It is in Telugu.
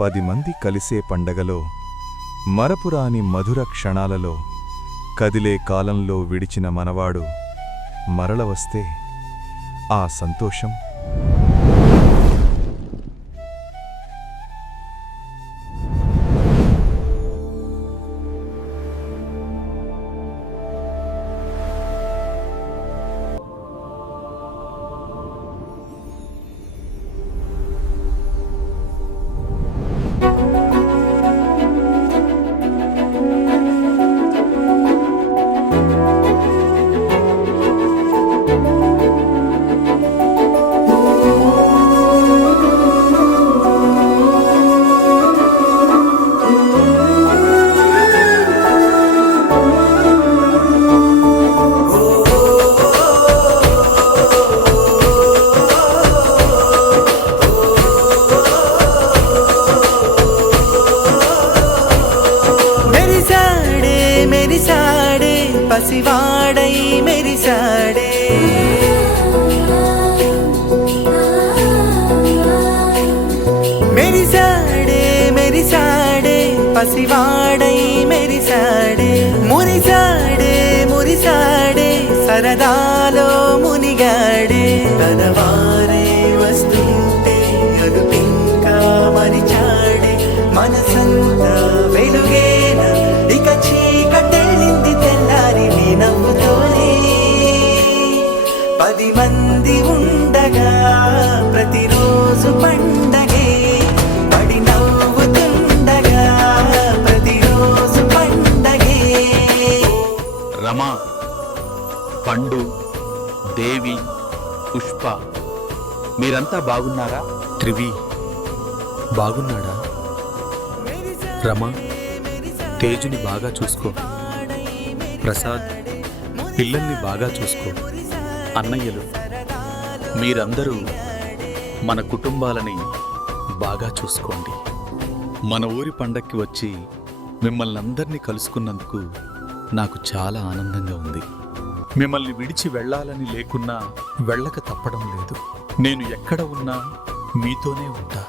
10 మంది కలిసే పండగలో, మరపురాని మధుర క్షణాలలో, కదిలే కాలంలో విడిచిన మనవాడు మరల వస్తే ఆ సంతోషం పసివాడై మెరిసాడే మెరిసాడే మెరిసాడే పసివాడై మెరిసాడే మురిసాడే మురిసాడే సరదాలో మునిగాడే తనవారే వస్తుంటే అదుపింకా మరిచాడే మనసంతా వెలుగేన ఇక చీకటెళ్ళింది తెల్లారి నీ నవ్వుతోనే 10 మంది ఉండగా ప్రతిరోజు పండగే పడి నవ్వుతుండగా ప్రతిరోజు పండగే. రమ, పండు, దేవి, పుష్ప మీరంతా బాగున్నారా? త్రివి బాగున్నాడా? రమ, తేజుని బాగా చూసుకో. ప్రసాద్, పిల్లల్ని బాగా చూసుకో. అన్నయ్యలు, మీరందరూ మన కుటుంబాలని బాగా చూసుకోండి. మన ఊరి పండక్కి వచ్చి మిమ్మల్ని అందరినీ కలుసుకున్నందుకు నాకు చాలా ఆనందంగా ఉంది. మిమ్మల్ని విడిచి వెళ్ళాలని లేకున్నా వెళ్ళక తప్పడం లేదు. నేను ఎక్కడ ఉన్నా మీతోనే ఉంటా.